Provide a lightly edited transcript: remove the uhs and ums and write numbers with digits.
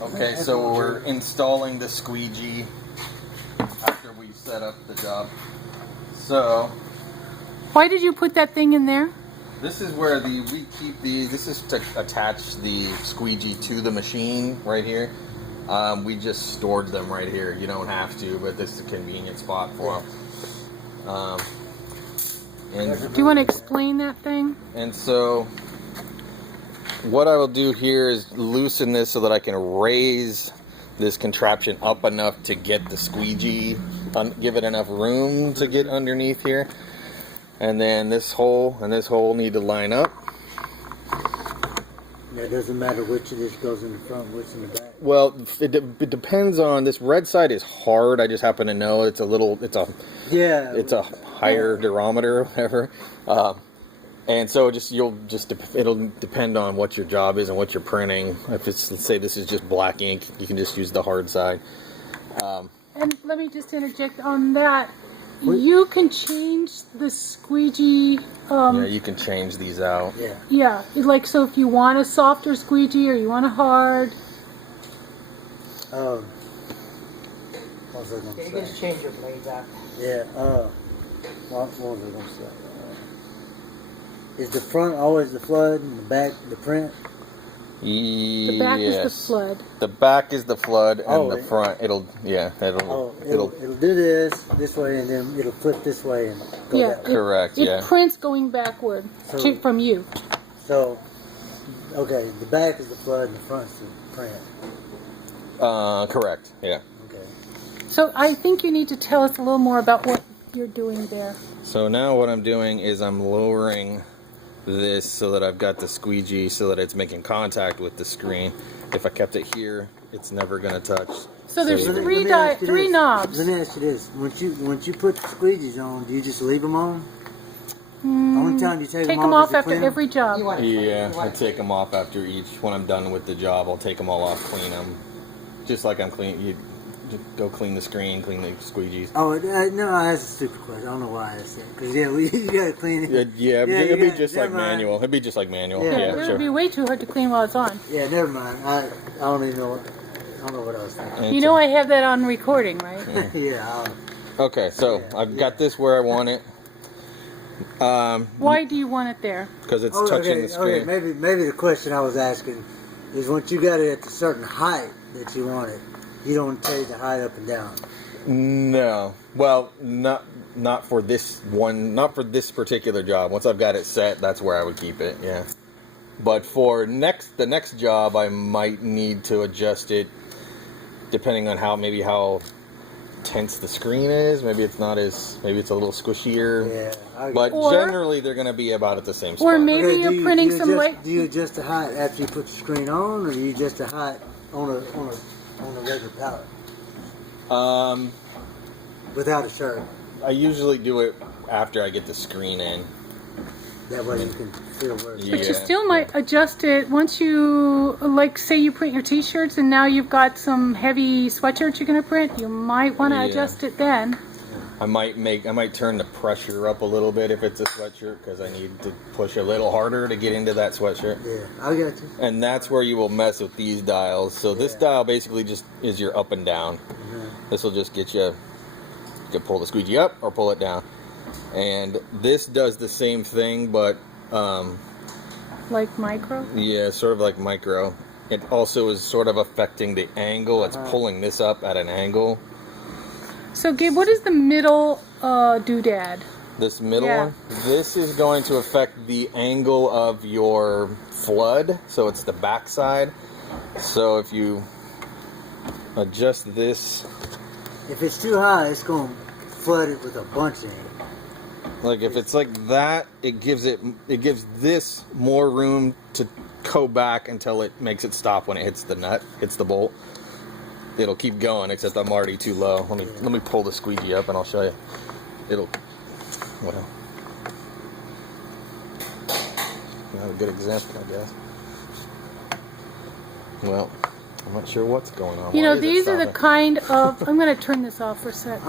Okay, so we're installing the squeegee after we set up the job. So why did you put that thing in there? this is where we keep these. This is to attach the squeegee to the machine right here. We just stored them right here. You don't have to, but this is a convenient spot for them. Do you want to explain that thing? And so what I will do here is loosen this so that I can raise this contraption up enough to get the squeegee, give it enough room to get underneath here. And then this hole and this hole need to line up. Yeah, it doesn't matter which of this goes in the front, which in the back. Well, it depends on, this red side is hard. I just happen to know it's a higher durometer or whatever. And so it'll depend on what your job is and what you're printing. If it's, let's say this is just black ink, you can just use the hard side. And let me just interject on that. You can change the squeegee. Yeah, you can change these out. Yeah. Yeah, like, so if you want a softer squeegee or you want a hard. What was I going to say? You can just change your blade back. Yeah. What was I going to say? Is the front always the flood and the back the print? The back is the flood. The back is the flood, and the front it'll do this way, and then it'll flip this way and go that way. Correct. It prints going backward from you. So, okay, the back is the flood and the front's the print. Correct. Yeah. Okay. So I think you need to tell us a little more about what you're doing there. So now what I'm doing is I'm lowering this so that I've got the squeegee so that it's making contact with the screen. If I kept it here, it's never going to touch. So there's three knobs. Let me ask you this: once you put the squeegees on, do you just leave them on? Only time you take them off after every job. Yeah, I take them off after each. When I'm done with the job, I'll take them all off, clean them, just like I'm clean. You just go clean the screen, clean the squeegees. Oh no, that's a stupid question. I don't know why I asked that. Because you gotta clean it. It'd be just like manual. It'd be just like manual. Yeah, it would be way too hard to clean while it's on. Yeah, never mind. I don't even know. I don't know what I was thinking. You know I have that on recording, right? Yeah. Okay, so I've got this where I want it. Why do you want it there? Because it's touching the screen. Okay, maybe the question I was asking is once you got it at a certain height that you want it, you don't change the height up and down. No. Well, not for this one, not for this particular job. Once I've got it set, that's where I would keep it, yeah. But for the next job, I might need to adjust it depending on how tense the screen is. Maybe it's a little squishier. Yeah. But generally, they're going to be about at the same spot. Or maybe you're printing some light. Do you adjust the height after you put the screen on, or do you adjust the height on a regular pallet? Without a shirt. I usually do it after I get the screen in. That way you can feel where it's But you still might adjust it once you, like, say you print your t-shirts and now you've got some heavy sweatshirts you're going to print. You might want to adjust it then. I might turn the pressure up a little bit if it's a sweatshirt because I need to push a little harder to get into that sweatshirt. Yeah, I got you. And that's where you will mess with these dials. So this dial basically just is your up and down. This will just get you can pull the squeegee up or pull it down. And this does the same thing, but like micro? Yeah, sort of like micro. It also is sort of affecting the angle. It's pulling this up at an angle. So Gabe, what is the middle doodad? This middle one? This is going to affect the angle of your flood. So it's the back side. So if you adjust this, if it's too high, it's going to flood it with a bunch of ink. Like if it's like that, it gives this more room to go back until it makes it stop when it hits the nut, hits the bolt. It'll keep going, except I'm already too low. Let me pull the squeegee up and I'll show you. Well, not a good example, I guess. Well, I'm not sure what's going on. You know, these are the kind of, I'm going to turn this off for a sec.